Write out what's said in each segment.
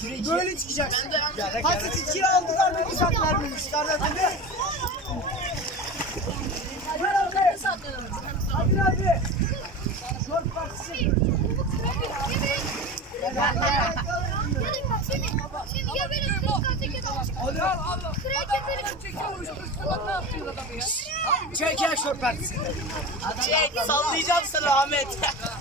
Kireci. Böyle çıkacaksın. Paketi kiraladılar mı? Kısak vermemişler. Hadi. Hadi. Sıkışka, hadi. Hadi. Hadi. Hadi. Hadi. Hadi. Hadi. Çek ya şöpertisi. Sallayacağım şey, sana Ahmet.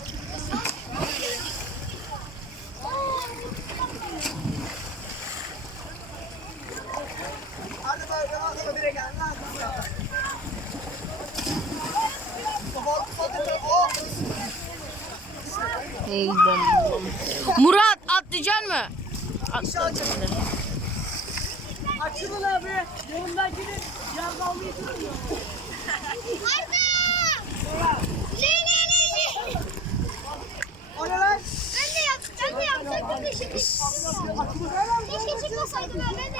Murat atlayacak mı? Açılın abi. Yolundan gidin. Yargı almayı tutmuyor. Harbi! Ne ne ne ne? O ne lan? Ben de yaptım. Ben de yaptım. Hiç hiç basaydım ben de.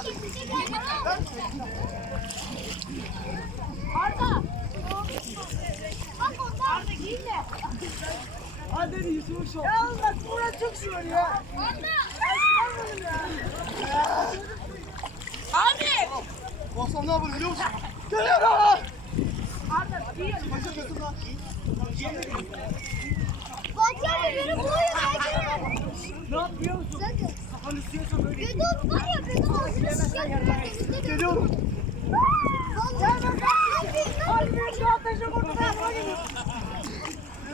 Arda. Bak orada. Arda giyinle. Hadi beni yüzümü şok. Ya Allah sonra çok şükür ya. Arda. Ben çıkar mıyım ya? Abi. Olsan ne yapın biliyor musun? Gel ya Arda. Giyinme. Arda giyin. Başa götür lan. Başa götür lan. Başa götür lan. geliyorum. Ben, ben, ben, ben, gel. ben, ben yapacağım.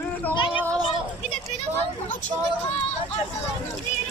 Bir de fena olma. Açıldı ta arkalarının bir gibi... yeri.